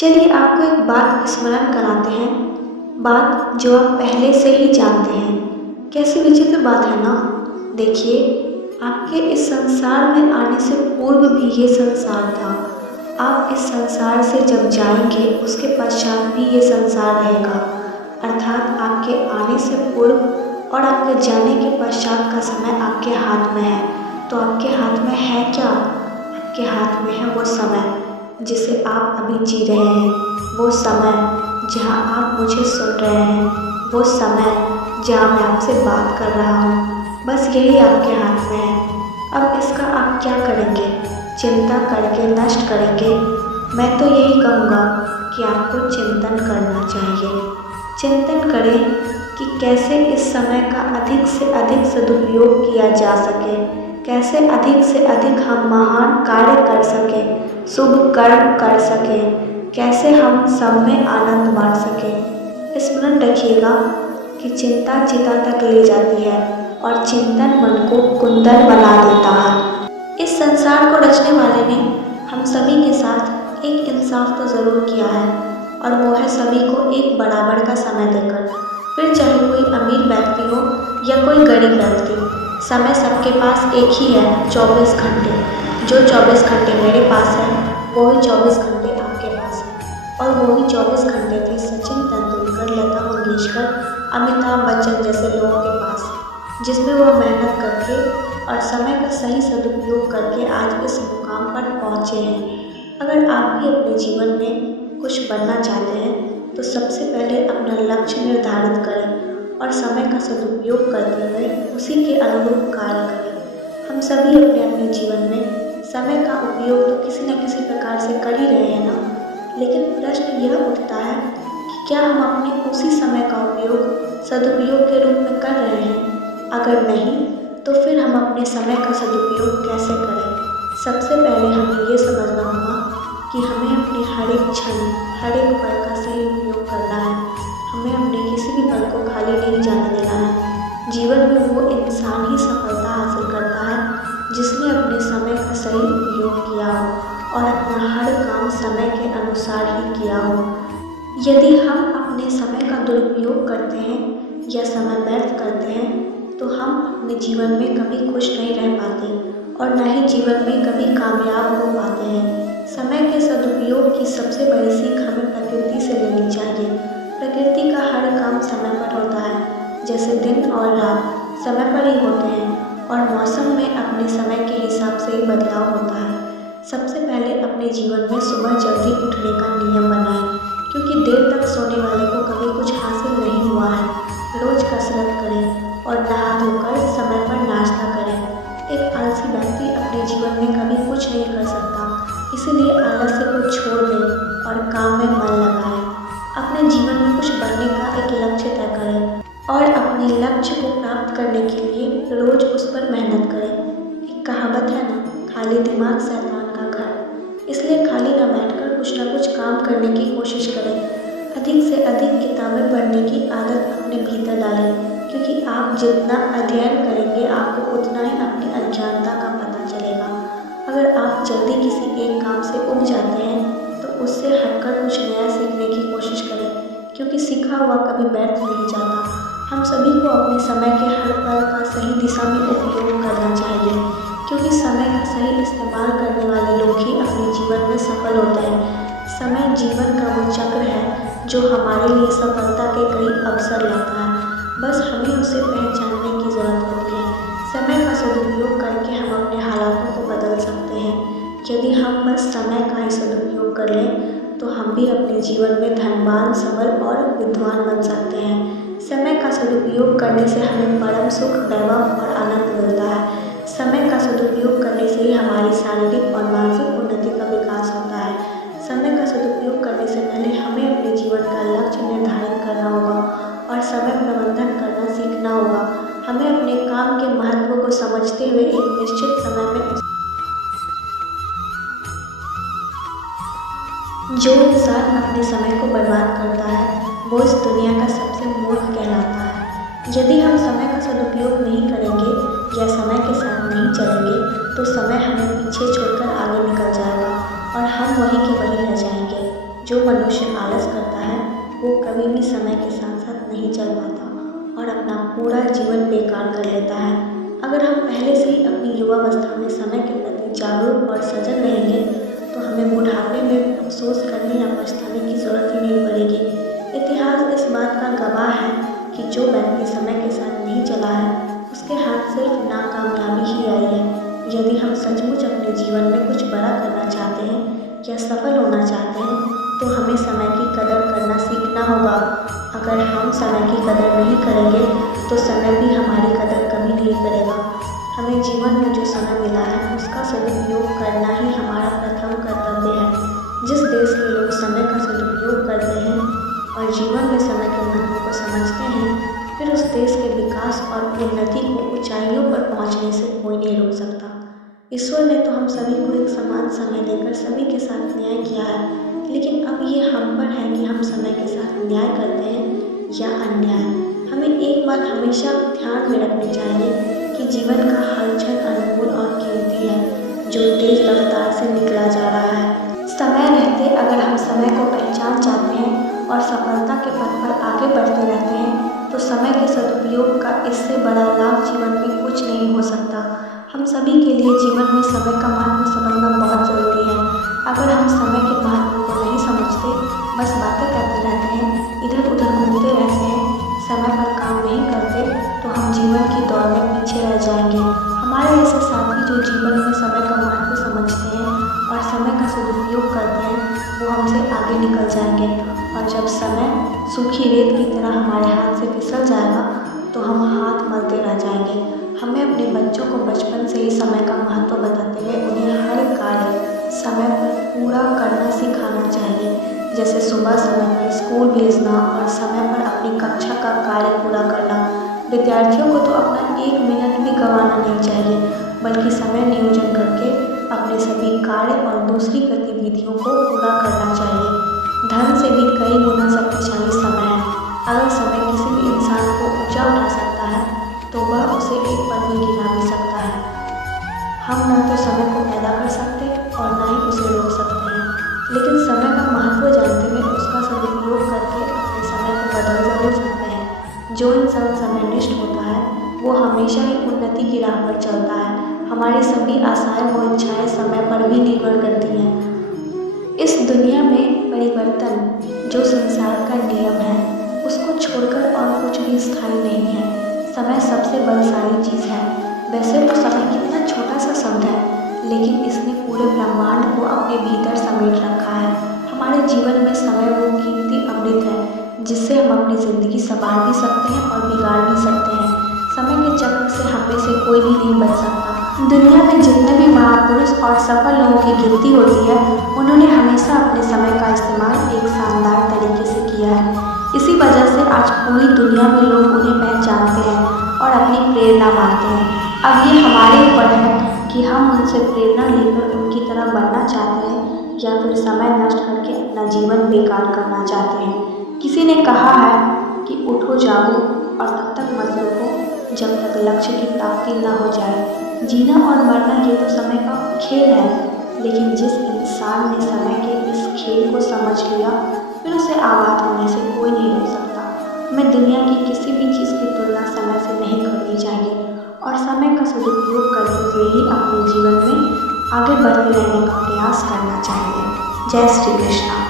चलिए आपको एक बात स्मरण कराते हैं, बात जो आप पहले से ही जानते हैं। कैसी विचित्र बात है ना? देखिए, आपके इस संसार में आने से पूर्व भी ये संसार था। आप इस संसार से जब जाएंगे उसके पश्चात भी ये संसार रहेगा। अर्थात आपके आने से पूर्व और आपके जाने के पश्चात का समय आपके हाथ में है। तो आपके हाथ में है क्या? आपके हाथ में है वो समय जिसे आप अभी जी रहे हैं, वो समय जहां आप मुझे सुन रहे हैं, वो समय जहां मैं आपसे बात कर रहा हूँ। बस यही आपके हाथ में है। अब इसका आप क्या करेंगे? चिंता करके नष्ट करेंगे? मैं तो यही कहूँगा कि आपको चिंतन करना चाहिए। चिंतन करें कि कैसे इस समय का अधिक से अधिक सदुपयोग किया जा सके, कैसे अधिक से अधिक हम महान कार्य कर सकें, शुभ कर्म कर सकें, कैसे हम सब में आनंद बांट सकें। स्मरण रखिएगा कि चिंता चिता तक ले जाती है और चिंतन मन को कुंदन बना देता है। इस संसार को रचने वाले ने हम सभी के साथ एक इंसाफ तो ज़रूर किया है और वो है सभी को एक बराबर का समय देकर। फिर चाहे कोई अमीर व्यक्ति हो या कोई गरीब व्यक्ति, समय सबके पास एक ही है, 24 घंटे। जो 24 घंटे मेरे पास है वही 24 घंटे आपके पास है। और वही 24 घंटे थे सचिन तेंदुलकर, लता मंगेशकर, अमिताभ बच्चन जैसे लोगों के पास, जिसमें वो मेहनत करके और समय का सही सदुपयोग करके आज इस मुकाम पर पहुँचे हैं। अगर आप भी अपने जीवन में कुछ बनना चाहते हैं तो सबसे पहले अपना लक्ष्य निर्धारित करें और समय का सदुपयोग करते हुए उसी के अनुरूप कार्य करें। हम सभी अपने अपने जीवन में समय का उपयोग तो किसी न किसी प्रकार से कर ही रहे हैं ना, लेकिन प्रश्न यह उठता है कि क्या हम अपने उसी समय का उपयोग सदुपयोग के रूप में कर रहे हैं? अगर नहीं तो फिर हम अपने समय का सदुपयोग कैसे करें? सबसे पहले हमें ये समझना होगा कि हमें अपने हर एक क्षण, हर एक पल का सही उपयोग करना है। हमें अपने किसी भी पल को खाली नहीं जाने देना है। जीवन में वो इंसान ही सफलता हासिल करता है जिसने अपने समय का सही उपयोग किया हो और अपना हर काम समय के अनुसार ही किया हो। यदि हम अपने समय का दुरुपयोग करते हैं या समय व्यर्थ करते हैं तो हम अपने जीवन में कभी खुश नहीं रह पाते और न ही जीवन में कभी कामयाब हो पाते हैं। समय के सदुपयोग की सबसे बड़ी सीख हमें प्रकृति से लेनी चाहिए। प्रकृति का हर काम समय पर होता है, जैसे दिन और रात समय पर ही होते हैं और मौसम में अपने समय के हिसाब से ही बदलाव होता है। सबसे पहले अपने जीवन में सुबह जल्दी उठने का नियम बनाएं, क्योंकि देर तक सोने वाले को कभी कुछ हासिल नहीं हुआ है। रोज कसरत करें और नहा धोकर समय पर नाश्ता करें। एक आलसी व्यक्ति अपने जीवन में कभी कुछ नहीं कर सकता, इसीलिए आलस्य को छोड़ दें और काम में मन लगाएं। अपने जीवन में कुछ बनने का एक लक्ष्य तय करें और अपने लक्ष्य को प्राप्त करने के लिए रोज उस पर मेहनत करें। एक कहावत है ना, खाली दिमाग शैतान का घर। इसलिए खाली न बैठकर कुछ न कुछ काम करने की कोशिश करें। अधिक से अधिक किताबें पढ़ने की आदत अपने भीतर डालें, क्योंकि आप जितना अध्ययन करेंगे आपको उतना ही अपनी अज्ञानता का पता चलेगा। अगर आप जल्दी किसी एक काम से उब जाते हैं तो उससे हटकर कुछ नया सीखने की कोशिश करें, क्योंकि सीखा हुआ कभी व्यर्थ नहीं जाता। हम सभी को अपने समय के हर पल का सही दिशा में उपयोग करना चाहिए, क्योंकि समय का सही इस्तेमाल करने वाले लोग ही अपने जीवन में सफल होते हैं। समय जीवन का वो चक्र है जो हमारे लिए सफलता के कई अवसर लाता है, बस हमें उसे पहचानने की ज़रूरत होती है। समय का सदुपयोग करके हम अपने हालातों को बदल सकते हैं। यदि हम बस समय का ही सदुपयोग कर लें तो हम भी अपने जीवन में धनवान, सबल और विद्वान बन सकते हैं। समय का सदुपयोग करने से हमें परम सुख, वैभव और आनंद मिलता है। समय का सदुपयोग करने से ही हमारी शारीरिक और मानसिक उन्नति का विकास होता है। समय का सदुपयोग करने से पहले हमें अपने जीवन का लक्ष्य निर्धारित करना होगा और समय प्रबंधन करना सीखना होगा। हमें अपने काम के महत्व को समझते हुए एक निश्चित समय में जो इंसान अपने समय को बर्बाद करता है वो इस दुनिया का सबसे मूर्ख कहलाता है। यदि हम समय का सदुपयोग नहीं करेंगे या समय के साथ नहीं चलेंगे तो समय हमें पीछे छोड़कर आगे निकल जाएगा और हम वहीं के वहीं रह जाएंगे। जो मनुष्य आलस करता है वो कभी भी समय के साथ साथ नहीं चल पाता और अपना पूरा जीवन बेकार कर लेता है। अगर हम पहले से ही अपनी युवावस्था में समय के प्रति जागरूक और सजग रहेंगे तो हमें बुढ़ापे में अफसोस करने या पछताने की ज़रूरत ही नहीं पड़ेगी। इतिहास इस बात का गवाह है कि जो व्यक्ति समय के साथ नहीं चला है उसके हाथ सिर्फ नाकामयाबी ही आई है। यदि हम सचमुच अपने जीवन में कुछ बड़ा करना चाहते हैं या सफल होना चाहते हैं तो हमें समय की कदर करना सीखना होगा। अगर हम समय की कदर नहीं करेंगे तो समय भी हमारी कदर कभी नहीं करेगा। हमें जीवन में जो समय मिला है उसका सदुपयोग करना ही हमारा प्रथम कर्तव्य है। जिस देश के लोग समय का सदुपयोग करते हैं और जीवन में समय के महत्व को समझते हैं फिर उस देश के विकास और उन्नति को ऊंचाइयों पर पहुंचने से कोई नहीं रोक सकता। ईश्वर ने तो हम सभी को एक समान समय देकर सभी के साथ न्याय किया है, लेकिन अब ये हम पर है कि हम समय के साथ न्याय करते हैं या अन्याय। हमें एक बात हमेशा ध्यान में रखनी चाहिए कि जीवन का हर क्षण अनमोल और कीमती है जो तेज रफ्तार से निकला जा रहा है। समय रहते अगर हम समय को पहचान जाते हैं और सफलता के पथ पर आगे बढ़ते रहते हैं तो समय के सदुपयोग का इससे बड़ा लाभ जीवन में कुछ नहीं हो सकता। हम सभी के लिए जीवन में समय का महत्व समझना बहुत ज़रूरी है। अगर हम समय के महत्व को नहीं समझते बस बातें करते रहते हैं, इधर उधर घूमते रहते हैं, समय पर काम नहीं करते तो हम जीवन की दौड़ में पीछे रह जाएंगे। हमारे ऐसे साथी जो जीवन में समय का महत्व समझते हैं और समय का सदुपयोग करते हैं वो हमसे आगे निकल जाएंगे और जब समय सूखी रेत की तरह हमारे हाथ से फिसल जाएगा तो हम हाथ मलते रह जाएंगे। हमें अपने बच्चों को बचपन से ही समय का महत्व बताते हुए उन्हें हर कार्य समय पर पूरा करना सिखाना चाहिए, जैसे सुबह समय पर स्कूल भेजना और समय पर अपनी कक्षा का कार्य पूरा करना। विद्यार्थियों को तो अपना 1 मिनट भी गंवाना नहीं चाहिए बल्कि समय नियोजन करके अपने सभी कार्य और दूसरी गतिविधियों को पूरा करना चाहिए। धन से भी कई गुना शक्तिशाली समय है। अगर समय किसी भी इंसान को ऊंचा उठा सकता है तो वह उसे एक पल में गिरा भी सकता है। हम न तो समय को पैदा कर सकते और न ही उसे रोक सकते हैं, लेकिन समय का महत्व जानते हुए उसका सदुपयोग करके अपने समय को बदल जरूर सकते हैं। जो इंसान समयनिष्ठ होता है वो हमेशा ही उन्नति की राह पर चलता है। हमारी सभी आशाएं व इच्छाएं समय पर भी निर्भर करती हैं। इस दुनिया में परिवर्तन जो संसार का नियम है उसको छोड़कर और कुछ भी स्थायी नहीं है। समय सबसे बलशाली चीज़ है। वैसे तो समय कितना छोटा सा शब्द है लेकिन इसने पूरे ब्रह्मांड को अपने भीतर समेट रखा है। हमारे जीवन में समय वो कीमती अमृत है जिससे हम अपनी ज़िंदगी संवार भी सकते हैं और बिगाड़ भी सकते हैं। समय के चक्र से हम में से कोई भी नहीं बच सकता। दुनिया में जितने भी महापुरुष और सफल लोगों की गिनती होती है उन्होंने हमेशा अपने समय का इस्तेमाल एक शानदार तरीके से किया है। इसी वजह से आज पूरी दुनिया में लोग उन्हें पहचानते हैं और अपनी प्रेरणा मानते हैं। अब ये हमारे ऊपर है कि हम उनसे प्रेरणा लेकर उनकी तरह बनना चाहते हैं या फिर समय नष्ट करके अपना जीवन बेकार करना चाहते हैं। किसी ने कहा है कि उठो जागो और तब तक मत रुको जब तक लक्ष्य की प्राप्ति न हो जाए। जीना और मरना ये तो समय का खेल है, लेकिन जिस इंसान ने समय के इस खेल को समझ लिया फिर उसे आबाद होने से कोई नहीं रोक सकता। हमें दुनिया की किसी भी चीज़ की तुलना समय से नहीं करनी चाहिए और समय का सदुपयोग करते हुए ही अपने जीवन में आगे बढ़ते रहने का प्रयास करना चाहिए। जय श्री कृष्णा।